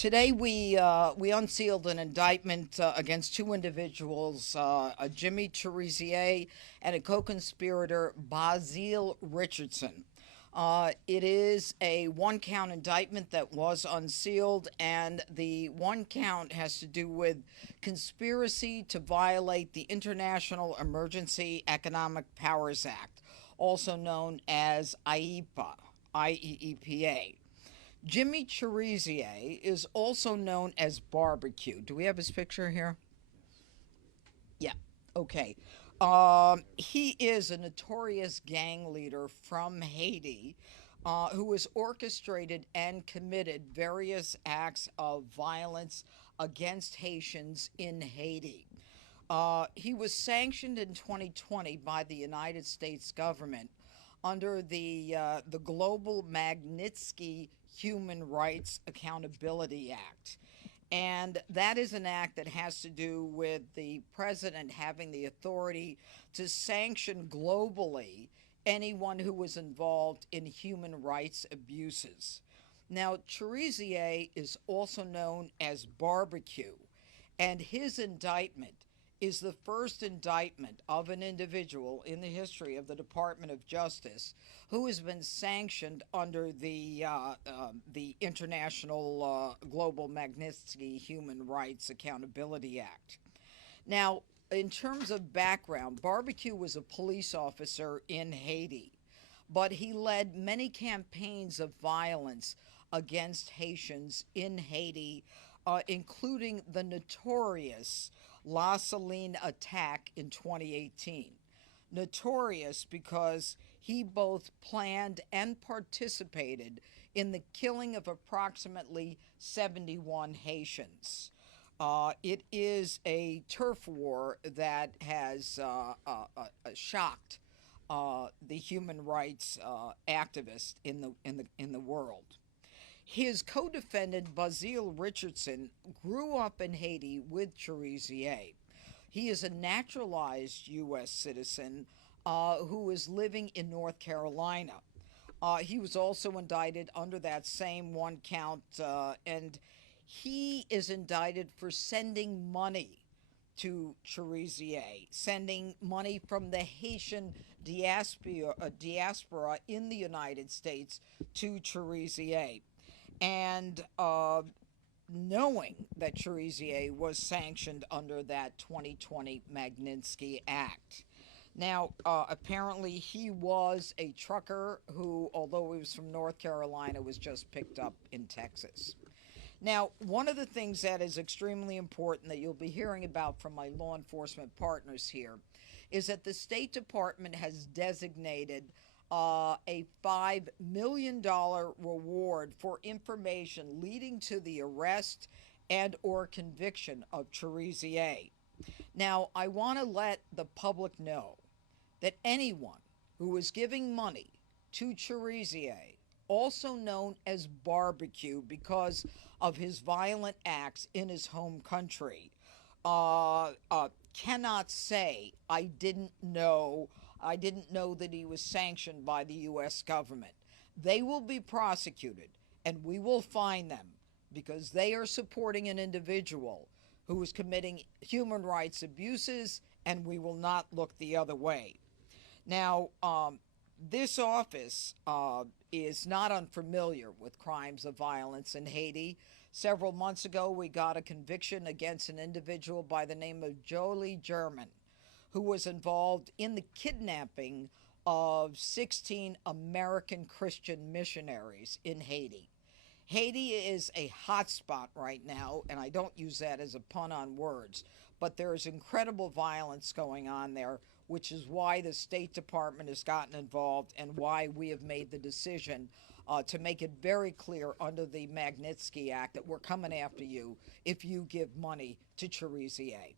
Today we unsealed an indictment against two individuals, a Jimmy Cherizier and a co-conspirator, Basil Richardson. It is a one-count indictment that was unsealed, and the one count has to do with conspiracy to violate the International Emergency Economic Powers Act, also known as IEPA, IEEPA. Jimmy Cherizier is also known as Barbecue. Do we have his picture here? Yeah. Okay. He is a notorious gang leader from Haiti who has orchestrated and committed various acts of violence against Haitians in Haiti. He was sanctioned in 2020 by the United States government under the Global Magnitsky Human Rights Accountability Act. And that is an act that has to do with the president having the authority to sanction globally anyone who was involved in human rights abuses. Now, Cherizier is also known as Barbecue, and his indictment is the first indictment of an individual in the history of the Department of Justice who has been sanctioned under the International Global Magnitsky Human Rights Accountability Act. Now, in terms of background, Barbecue was a police officer in Haiti, but he led many campaigns of violence against Haitians in Haiti, including the notorious La Saline attack in 2018. Notorious because he both planned and participated in the killing of approximately 71 Haitians. It is a turf war that has shocked the human rights activists in the world. His co-defendant Basil Richardson grew up in Haiti with Cherizier. He is a naturalized U.S. citizen who is living in North Carolina. He was also indicted under that same one count, and he is indicted for sending money to Cherizier, sending money from the Haitian diaspora in the United States to Cherizier. And knowing that Cherizier was sanctioned under that 2020 Magnitsky Act. Now, apparently, he was a trucker who, although he was from North Carolina, was just picked up in Texas. Now, one of the things that is extremely important that you'll be hearing about from my law enforcement partners here is that the State Department has designated a $5 million reward for information leading to the arrest and or conviction of Cherizier. Now, I want to let the public know that anyone who is giving money to Cherizier, also known as Barbecue because of his violent acts in his home country, cannot say, I didn't know that he was sanctioned by the U.S. government. They will be prosecuted, and we will find them because they are supporting an individual who is committing human rights abuses, and we will not look the other way. Now, this office is not unfamiliar with crimes of violence in Haiti. Several months ago, we got a conviction against an individual by the name of Jolie German, who was involved in the kidnapping of 16 American Christian missionaries in Haiti. Haiti is a hotspot right now, and I don't use that as a pun on words, but there is incredible violence going on there, which is why the State Department has gotten involved and why we have made the decision to make it very clear under the Magnitsky Act that we're coming after you if you give money to Cherizier.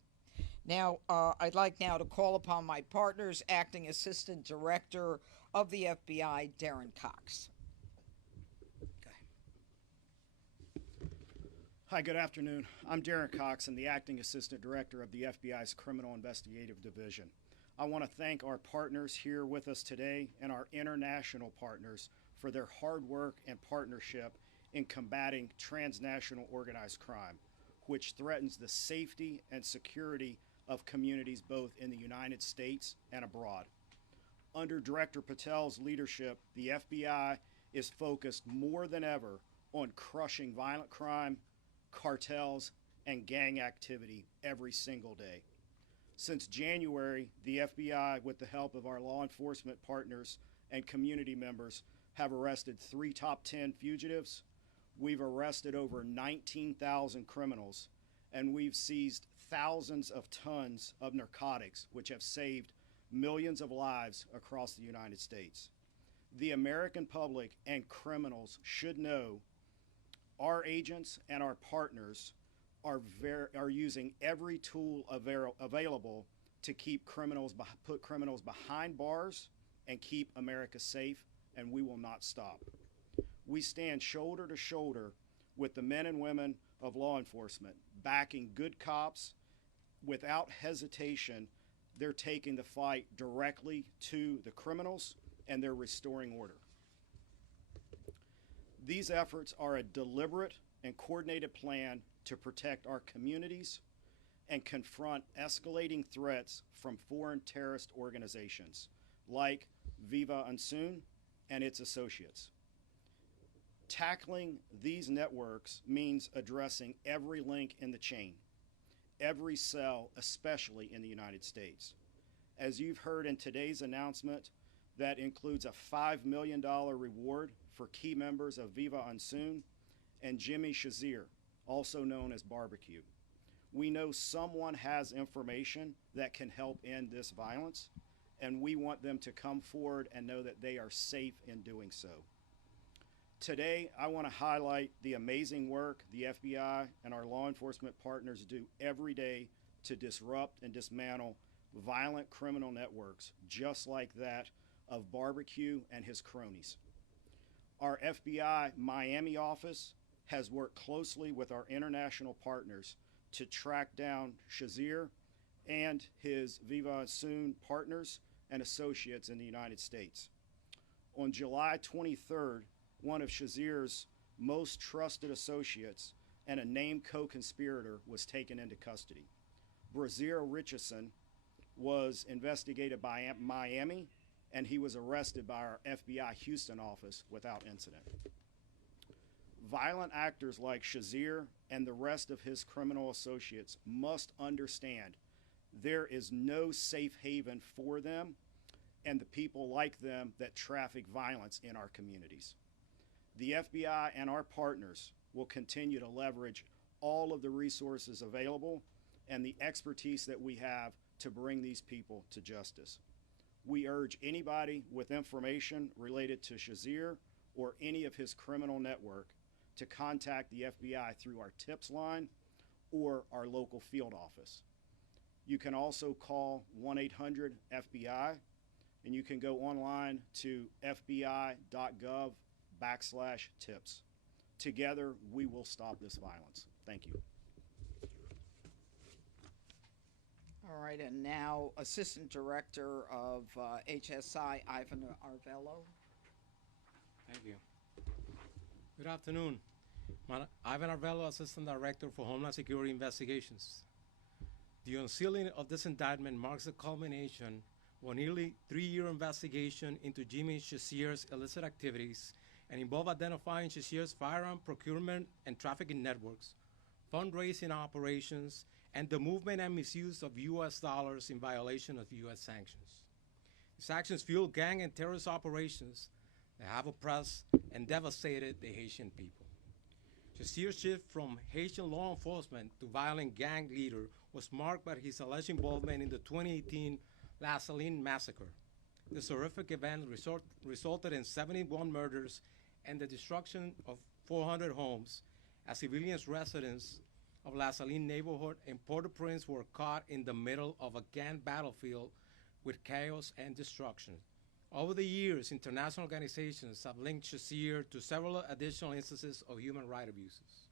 Now, I'd like now to call upon my partners, Acting Assistant Director of the FBI, Darren Cox. Hi, good afternoon. I'm Darren Cox, and the Acting Assistant Director of the FBI's Criminal Investigative Division. I want to thank our partners here with us today and our international partners for their hard work and partnership in combating transnational organized crime, which threatens the safety and security of communities both in the United States and abroad. Under Director Patel's leadership, the FBI is focused more than ever on crushing violent crime, cartels, and gang activity every single day. Since January, the FBI, with the help of our law enforcement partners and community members, have arrested 3 top 10 fugitives. We've arrested over 19,000 criminals, and we've seized thousands of tons of narcotics, which have saved millions of lives across the United States. The American public and criminals should know our agents and our partners are using every tool available to put criminals behind bars and keep America safe, and we will not stop. We stand shoulder to shoulder with the men and women of law enforcement, backing good cops. Without hesitation, they're taking the fight directly to the criminals, and they're restoring order. These efforts are a deliberate and coordinated plan to protect our communities and confront escalating threats from foreign terrorist organizations like Viva Unsoon and its associates. Tackling these networks means addressing every link in the chain, every cell, especially in the United States. As you've heard in today's announcement, that includes a $5 million reward for key members of Viva Unsoon and Jimmy Cherizier, also known as Barbecue. We know someone has information that can help end this violence, and we want them to come forward and know that they are safe in doing so. Today, I want to highlight the amazing work the FBI and our law enforcement partners do every day to disrupt and dismantle violent criminal networks, just like that of Barbecue and his cronies. Our FBI Miami office has worked closely with our international partners to track down Cherizier and his Viva Unsoon partners and associates in the United States. On July 23rd, one of Cherizier's most trusted associates and a named co-conspirator was taken into custody. Brazier Richardson was investigated by Miami, and he was arrested by our FBI Houston office without incident. Violent actors like Cherizier and the rest of his criminal associates must understand there is no safe haven for them and the people like them that traffic violence in our communities. The FBI and our partners will continue to leverage all of the resources available and the expertise that we have to bring these people to justice. We urge anybody with information related to Cherizier or any of his criminal network to contact the FBI through our tips line or our local field office. You can also call 1-800-FBI, and you can go online to fbi.gov/tips. Together, we will stop this violence. Thank you. All right, and now Assistant Director of HSI, Ivan Arvello. Thank you. Good afternoon. Ivan Arvello, Assistant Director for Homeland Security Investigations. The unsealing of this indictment marks the culmination of a nearly 3-year investigation into Jimmy Cherizier's illicit activities and involved identifying Cherizier's firearm procurement and trafficking networks, fundraising operations, and the movement and misuse of U.S. dollars in violation of U.S. sanctions. These actions fuel gang and terrorist operations that have oppressed and devastated the Haitian people. Cherizier's shift from Haitian law enforcement to violent gang leader was marked by his alleged involvement in the 2018 La Saline massacre. This horrific event resulted in 71 murders and the destruction of 400 homes as civilians residents of La Saline neighborhood in Port-au-Prince were caught in the middle of a gang battlefield with chaos and destruction. Over the years, international organizations have linked Cherizier to several additional instances of human rights abuses.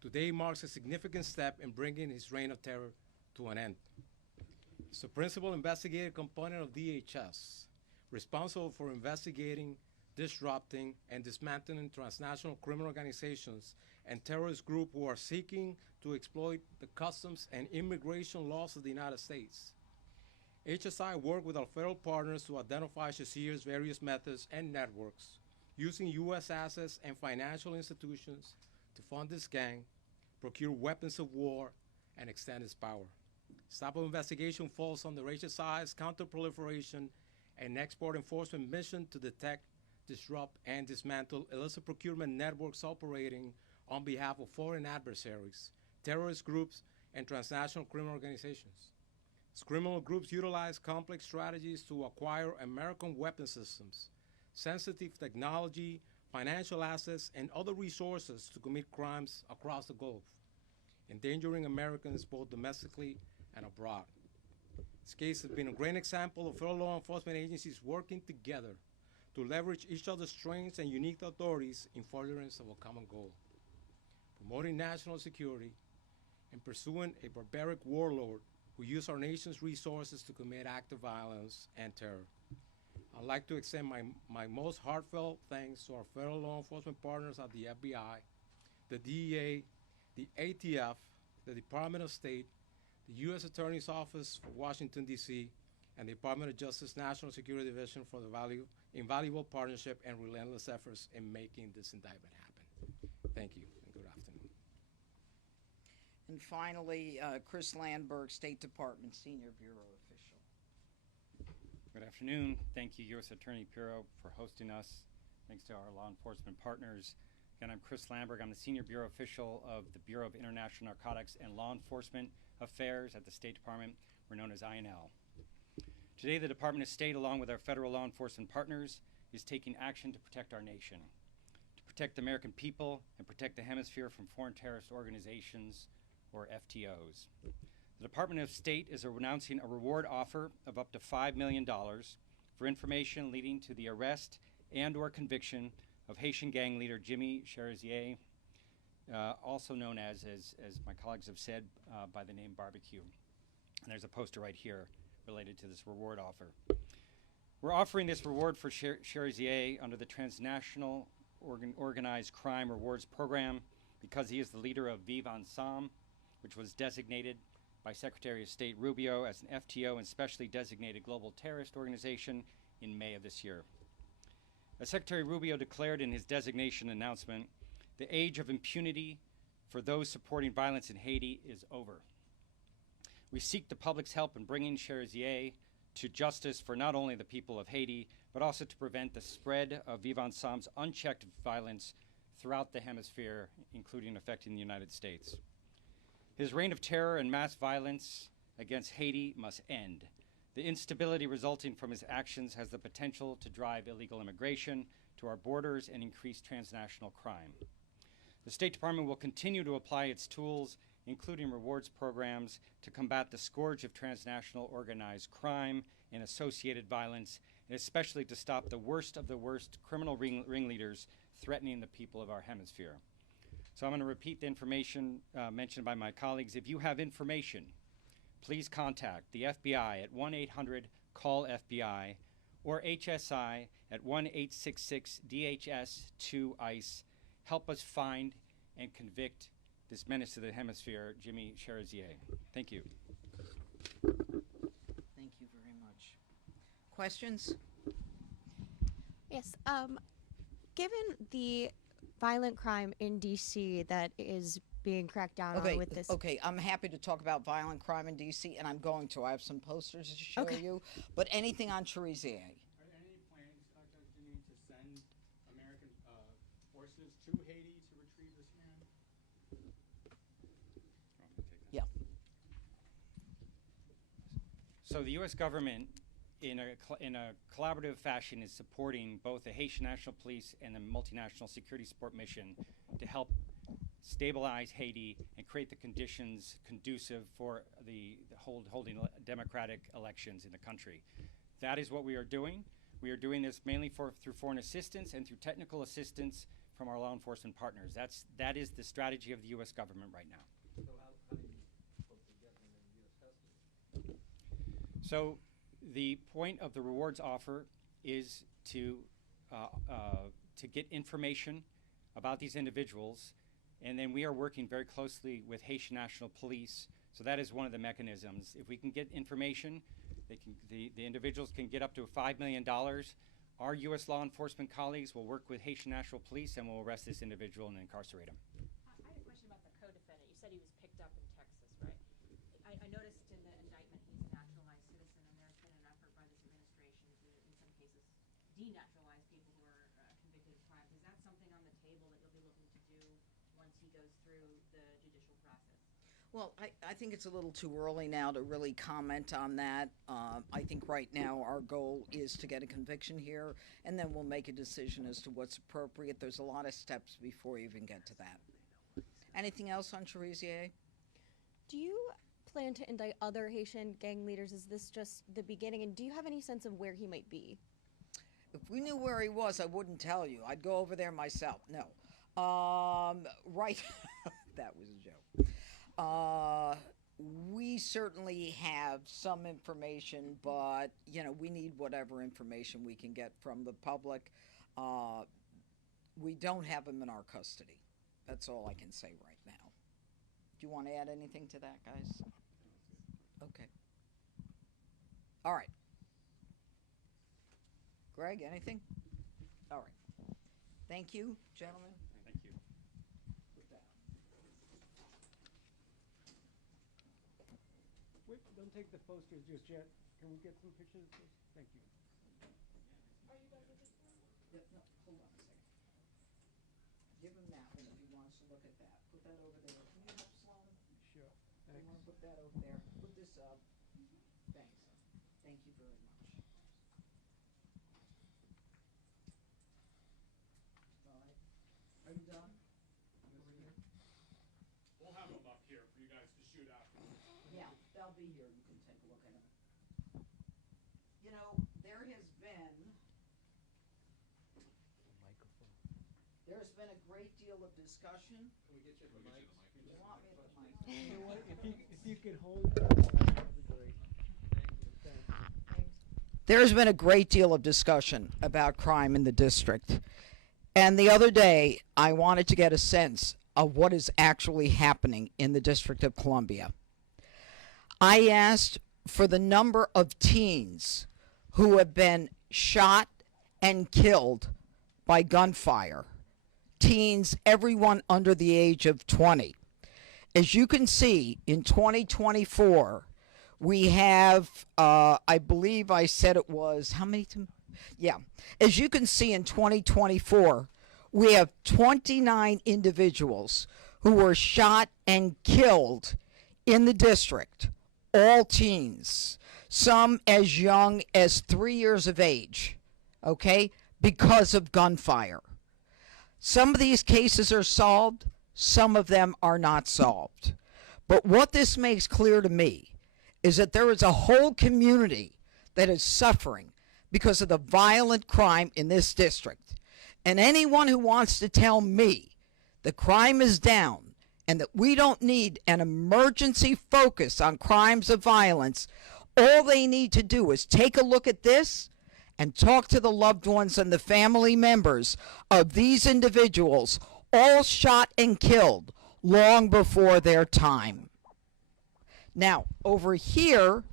Today marks a significant step in bringing his reign of terror to an end. It's the principal investigative component of DHS, responsible for investigating disrupting, and dismantling transnational criminal organizations and terrorist groups who are seeking to exploit the customs and immigration laws of the United States. HSI worked with our federal partners to identify Cherizier's various methods and networks, using U.S. assets and financial institutions to fund this gang, procure weapons of war, and extend its power. This type of investigation falls under HSI's counterproliferation and export enforcement mission to detect, disrupt, and dismantle illicit procurement networks operating on behalf of foreign adversaries, terrorist groups, and transnational criminal organizations. These criminal groups utilize complex strategies to acquire American weapon systems, sensitive technology, financial assets, and other resources to commit crimes across the globe, endangering Americans both domestically and abroad. This case has been a great example of federal law enforcement agencies working together to leverage each other's strengths and unique authorities in furtherance of a common goal: promoting national security and pursuing a barbaric warlord who used our nation's resources to commit acts of violence and terror. I'd like to extend my most heartfelt thanks to our federal law enforcement partners at the FBI, the DEA, the ATF, the Department of State, the U.S. Attorney's Office for Washington, D.C., and the Department of Justice National Security Division for the invaluable partnership and relentless efforts in making this indictment happen. Thank you, and good afternoon. And finally, Chris Landberg, State Department Senior Bureau Official. Good afternoon. Thank you, U.S. Attorney Pirro, for hosting us. Thanks to our law enforcement partners. Again, I'm Chris Landberg. I'm the Senior Bureau Official of the Bureau of International Narcotics and Law Enforcement Affairs at the State Department. We're known as INL. Today, the Department of State, along with our federal law enforcement partners, is taking action to protect our nation, to protect the American people, and protect the hemisphere from foreign terrorist organizations, or FTOs. The Department of State is announcing a reward offer of up to $5 million for information leading to the arrest and/or conviction of Haitian gang leader Jimmy Cherizier, also known as my colleagues have said, by the name Barbecue. And there's a poster right here related to this reward offer. We're offering this reward for Cherizier under the Transnational Organized Crime Rewards Program because he is the leader of Vive Ensemble, which was designated by Secretary of State Rubio as an FTO and specially designated global terrorist organization in May of this year. As Secretary Rubio declared in his designation announcement, the age of impunity for those supporting violence in Haiti is over. We seek the public's help in bringing Cherizier to justice for not only the people of Haiti, but also to prevent the spread of Vive Ensemble's unchecked violence throughout the hemisphere, including affecting the United States. His reign of terror and mass violence against Haiti must end. The instability resulting from his actions has the potential to drive illegal immigration to our borders and increase transnational crime. The State Department will continue to apply its tools, including rewards programs, to combat the scourge of transnational organized crime and associated violence, and especially to stop the worst of the worst criminal ringleaders threatening the people of our hemisphere. So I'm going to repeat the information mentioned by my colleagues. If you have information, please contact the FBI at 1-800-CALL-FBI or HSI at 1-866-DHS-2-ICE. Help us find and convict this menace to the hemisphere, Jimmy Cherizier. Thank you. Thank you very much. Questions? Yes. Given the violent crime in D.C. that is being cracked down on with this. Okay, I'm happy to talk about violent crime in D.C., and I'm going to. I have some posters to show you. But anything on Cherizier? Are there any plans, Dr. Jeanine, to send American forces to Haiti to retrieve this man? Yeah. So the U.S. government, in a collaborative fashion, is supporting both the Haitian National Police and the Multinational Security Support Mission to help stabilize Haiti and create the conditions conducive for the holding democratic elections in the country. That is what we are doing. We are doing this mainly through foreign assistance and through technical assistance from our law enforcement partners. That is the strategy of the U.S. government right now. So how do you hope to get them in U.S. custody? So the point of the rewards offer is to to get information about these individuals, and then we are working very closely with Haitian National Police. So that is one of the mechanisms. If we can get information, the individuals can get up to $5 million. Our U.S. law enforcement colleagues will work with Haitian National Police and will arrest this individual and incarcerate him. I had a question about the co-defendant. You said he was picked up in Texas, right? I noticed in the indictment he's a naturalized citizen, and there's been an effort by this administration to, in some cases, denaturalize people who are convicted of crimes. Is that something on the table that you'll be looking to do once he goes through the judicial process? Well, I think it's a little too early now to really comment on that. I think right now our goal is to get a conviction here, and then we'll make a decision as to what's appropriate. There's a lot of steps before you even get to that. Anything else on Cherizier? Do you plan to indict other Haitian gang leaders? Is this just the beginning? And do you have any sense of where he might be? If we knew where he was, I wouldn't tell you. I'd go over there myself. No. Right. That was a joke. We certainly have some information, but, you know, we need whatever information we can get from the public. We don't have him in our custody. That's all I can say right now. Do you want to add anything to that, guys? Okay. All right. Greg, anything? All right. Thank you, gentlemen. Thank you. Wait, don't take the posters just yet. Can we get some pictures of this? Thank you. No, hold on a second. Give him that one if he wants to look at that. Put that over there. Can you help Sloan? Sure. You want to put that over there? Put this up. Thanks. Thank you very much. All right. Are you done? Over here? We'll have them up here for you guys to shoot afterwards. Yeah, they'll be here. You can take a look at them. You know, there has been a great deal of discussion. Can we get you the mic? You want me at the mic? You know what? If you could hold it, that'd be great. Thank you. Thanks. There's been a great deal of discussion about crime in the district. And the other day, I wanted to get a sense of what is actually happening in the District of Columbia. I asked for the number of teens who have been shot and killed by gunfire. Teens, everyone under the age of 20. As you can see, in 2024, we have, I believe I said it was, how many? Yeah. As you can see, in 2024, we have 29 individuals who were shot and killed in the district, all teens, some as young as 3 years of age, okay, because of gunfire. Some of these cases are solved, some of them are not solved. But what this makes clear to me is that there is a whole community that is suffering because of the violent crime in this district. And anyone who wants to tell me the crime is down and that we don't need an emergency focus on crimes of violence, all they need to do is take a look at this and talk to the loved ones and the family members of these individuals, all shot and killed long before their time. Now, over here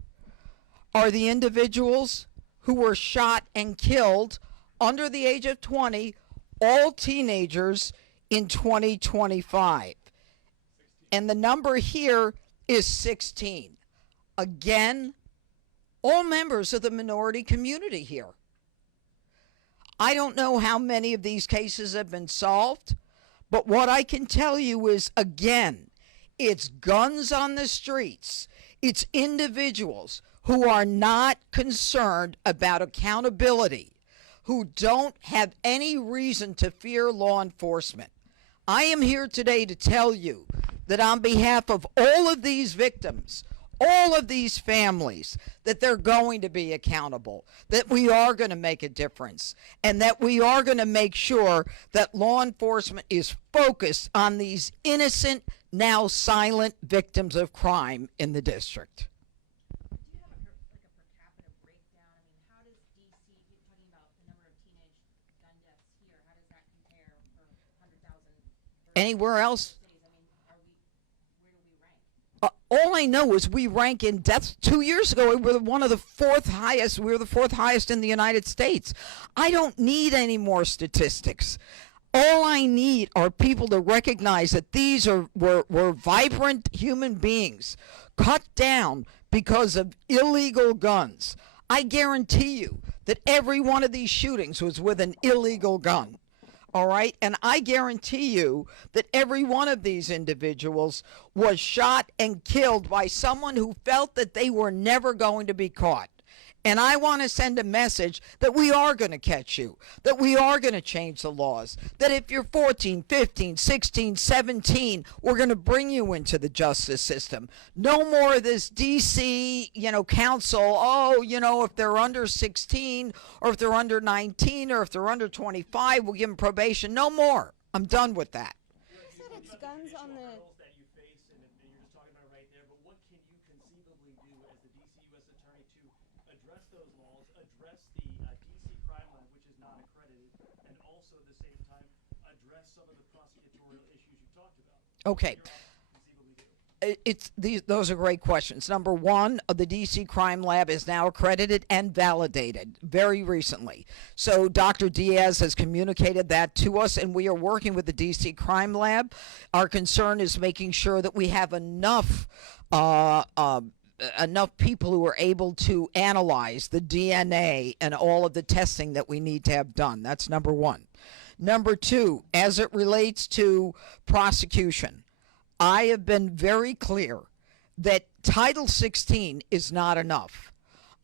are the individuals who were shot and killed under the age of 20, all teenagers in 2025. And the number here is 16. Again, all members of the minority community here. I don't know how many of these cases have been solved, but what I can tell you is, again, it's guns on the streets. It's individuals who are not concerned about accountability, who don't have any reason to fear law enforcement. I am here today to tell you that on behalf of all of these victims, all of these families, that they're going to be accountable, that we are going to make a difference, and that we are going to make sure that law enforcement is focused on these innocent, now silent victims of crime in the district. Do you have a per capita breakdown? I mean, how does DC, you're talking about the number of teenage gun Anywhere else? cities? I mean, where do we rank? All I know is we rank in deaths. 2 years ago, we were one of the fourth highest. We were the fourth highest in the United States. I don't need any more statistics. All I need are people to recognize that these were vibrant human beings cut down because of illegal guns. I guarantee you that every one of these shootings was with an illegal gun. All right? And I guarantee you that every one of these individuals was shot and killed by someone who felt that they were never going to be caught. And I want to send a message that we are going to catch you, that we are going to change the laws, that if you're 14, 15, 16, 17, we're going to bring you into the justice system. No more of this D.C., council, if they're under 16 or if they're under 19 or if they're under 25, we'll give them probation. No more. I'm done with that. You said it's guns on the. That you face and you're just talking about right there, but what can you conceivably do as the DC U.S. Attorney to address those laws, address the DC crime lab, which is not accredited, and also at the same time address some of the prosecutorial issues you talked about? Okay. Conceivably do. Those are great questions. Number one, the DC Crime Lab is now accredited and validated very recently. So Dr. Diaz has communicated that to us, and we are working with the DC Crime Lab. Our concern is making sure that we have enough people who are able to analyze the DNA and all of the testing that we need to have done. That's number one. Number two, as it relates to prosecution, I have been very clear that Title 16 is not enough.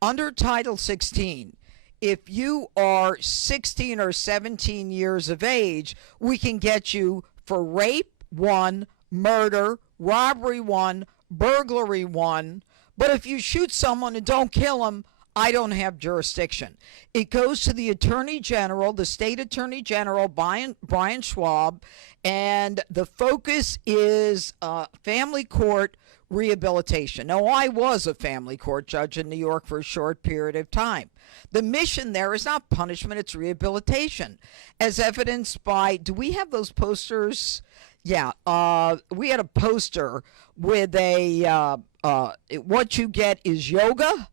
Under Title 16, if you are 16 or 17 years of age, we can get you for rape 1, murder, robbery 1, burglary 1. But if you shoot someone and don't kill them, I don't have jurisdiction. It goes to the Attorney General, the State Attorney General, Brian Schwab, and the focus is family court rehabilitation. Now, I was a family court judge in New York for a short period of time. The mission there is not punishment, it's rehabilitation, as evidenced by, do we have those posters? Yeah, we had a poster with what you get is yoga,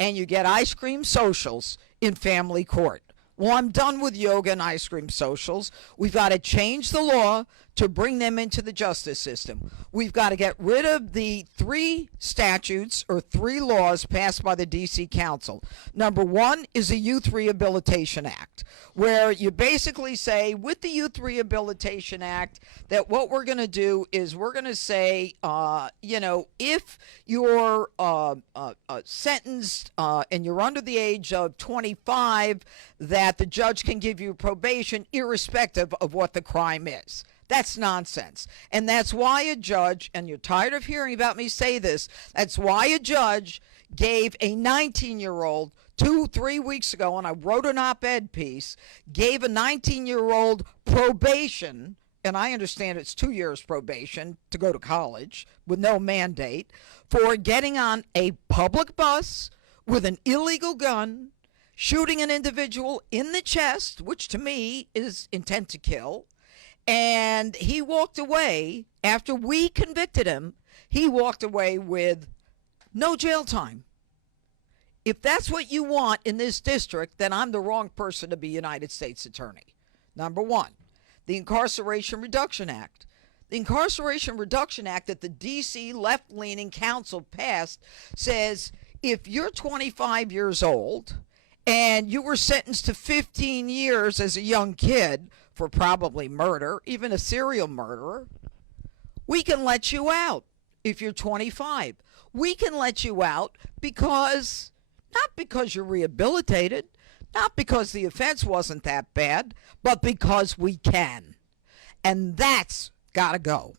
and you get ice cream socials in family court. Well, I'm done with yoga and ice cream socials. We've got to change the law to bring them into the justice system. We've got to get rid of the 3 statutes or 3 laws passed by the D.C. Council. Number one is the Youth Rehabilitation Act, where you basically say with the Youth Rehabilitation Act that what we're going to do is we're going to say, if you're sentenced and you're under the age of 25, that the judge can give you probation irrespective of what the crime is. That's nonsense. And that's why a judge, and you're tired of hearing about me say this, that's why a judge gave a 19-year-old 2-3 weeks ago, and I wrote an op-ed piece, gave a 19-year-old probation, and I understand it's 2 years probation to go to college with no mandate, for getting on a public bus with an illegal gun, shooting an individual in the chest, which to me is intent to kill. And he walked away, after we convicted him, he walked away with no jail time. If that's what you want in this district, then I'm the wrong person to be United States Attorney. Number one, the Incarceration Reduction Act. The Incarceration Reduction Act that the D.C. left-leaning council passed says if you're 25 years old and you were sentenced to 15 years as a young kid for probably murder, even a serial murderer, we can let you out if you're 25. We can let you out because, not because you're rehabilitated, not because the offense wasn't that bad, but because we can. And that's got to go.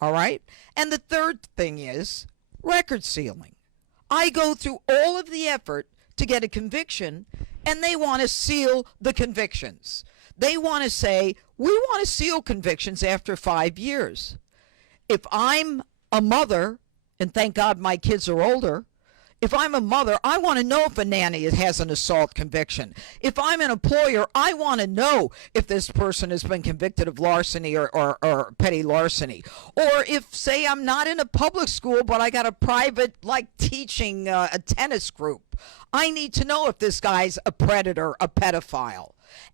All right? And the third thing is record sealing. I go through all of the effort to get a conviction, and they want to seal the convictions. They want to say, we want to seal convictions after 5 years. If I'm a mother, and thank God my kids are older, If I'm a mother, I want to know if a nanny has an assault conviction. If I'm an employer, I want to know if this person has been convicted of larceny or petty larceny. Or if, say, I'm not in a public school, but I got a private, like, teaching a tennis group. I need to know if this guy's a predator, a pedophile.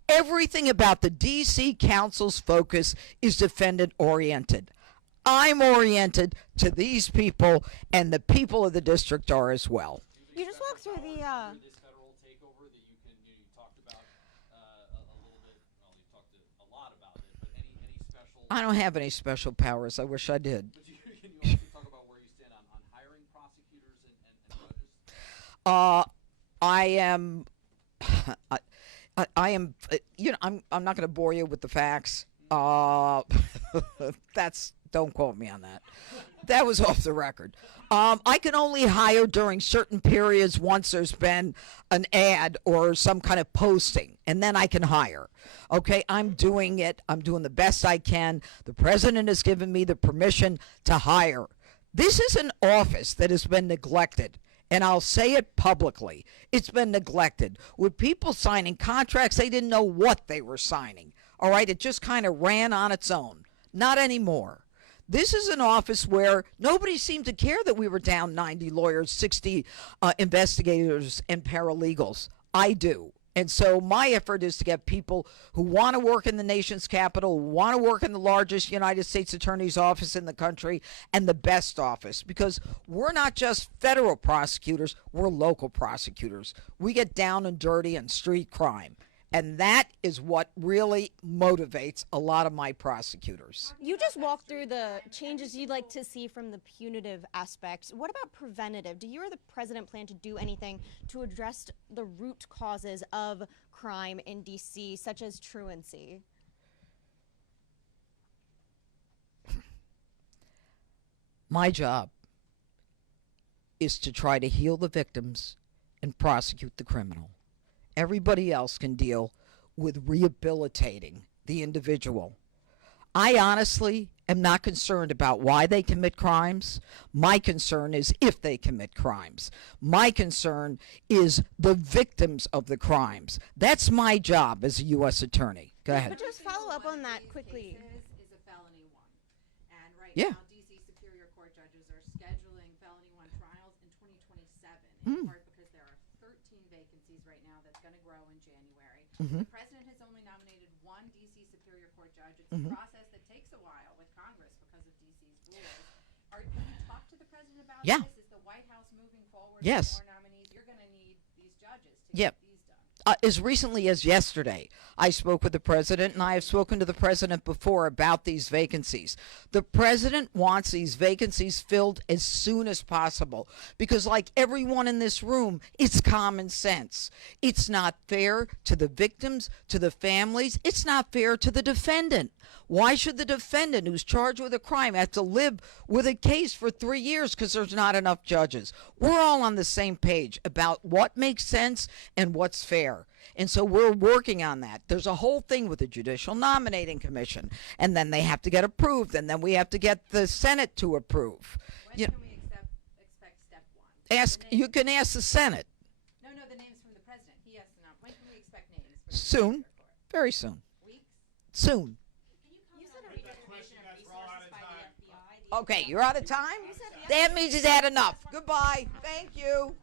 Everything about the D.C. Council's focus is defendant-oriented. I'm oriented to these people, and the people of the district are as well. You just walked through the. This federal takeover that you talked about a little bit. Well, you talked a lot about it, but any special. I don't have any special powers. I wish I did. But can you also talk about where you stand on hiring prosecutors and judges? I am. I am. I'm not going to bore you with the facts. Don't quote me on that. That was off the record. I can only hire during certain periods once there's been an ad or some kind of posting, and then I can hire. Okay, I'm doing it. I'm doing the best I can. The president has given me the permission to hire. This is an office that has been neglected, and I'll say it publicly. It's been neglected. With people signing contracts, they didn't know what they were signing. All right, it just kind of ran on its own. Not anymore. This is an office where nobody seemed to care that we were down 90 lawyers, 60 investigators, and paralegals. I do. And so my effort is to get people who want to work in the nation's capital, who want to work in the largest United States Attorney's office in the country, and the best office. Because we're not just federal prosecutors, we're local prosecutors. We get down and dirty in street crime. And that is what really motivates a lot of my prosecutors. You just walked through the changes you'd like to see from the punitive aspects. What about preventative? Do you or the president plan to do anything to address the root causes of crime in D.C., such as truancy? My job is to try to heal the victims and prosecute the criminal. Everybody else can deal with rehabilitating the individual. I honestly am not concerned about why they commit crimes. My concern is if they commit crimes. My concern is the victims of the crimes. That's my job as a U.S. attorney. Go ahead. But just follow up on that quickly. Is a felony one. And right Yeah. now, D.C. Superior Court judges are scheduling felony one trials in 2027, in part because there are 13 vacancies right now that's going to grow in January. The president has only nominated one D.C. Superior Court judge. It's a process that takes a while with Congress because of D.C.'s rules. Have you talked to the president about Yeah. this? Is the White House moving forward Yes. with more nominees? You're going to need these judges to Yep. get these done. As recently as yesterday, I spoke with the president, and I have spoken to the president before about these vacancies. The president wants these vacancies filled as soon as possible because, like everyone in this room, it's common sense. It's not fair to the victims, to the families. It's not fair to the defendant. Why should the defendant who's charged with a crime have to live with a case for 3 years because there's not enough judges? We're all on the same page about what makes sense and what's fair. And so we're working on that. There's a whole thing with the Judicial Nominating Commission, and then they have to get approved, and then we have to get the Senate to approve. When You can we expect step one? you can ask the Senate No, the names from the president. He has to know. When can we expect names? From the soon, Superior Court? very soon, Weeks? soon. You said a redistribution of resources by the FBI. Okay, you're out of time? That means he's had enough. Goodbye. Thank you.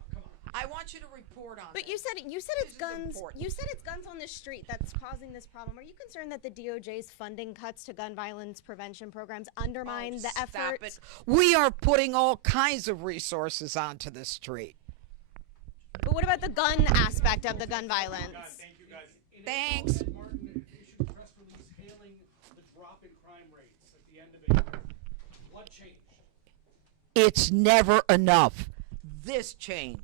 I want you to report on But this. you said This it's is guns. important. You said it's guns on the street that's causing this problem. Are you concerned that the DOJ's funding cuts to gun violence prevention programs undermine the Stop effort? it. We are putting all kinds of resources onto the street. But what about the gun aspect of the gun violence? Thank you, guys. Thanks. Martin issued a press release hailing the drop in crime rates at the end of April. What changed? It's never enough. This changed.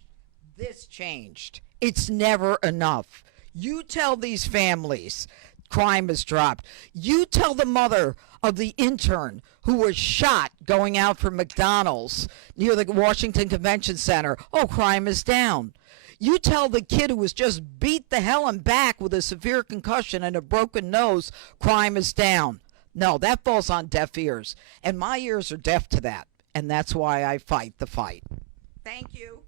This changed. It's never enough. You tell these families crime has dropped. You tell the mother of the intern who was shot going out from McDonald's near the Washington Convention Center, oh, crime is down. You tell the kid who was just beat the hell and back with a severe concussion and a broken nose, crime is down. No, that falls on deaf ears. And my ears are deaf to that. And that's why I fight the fight. Thank you.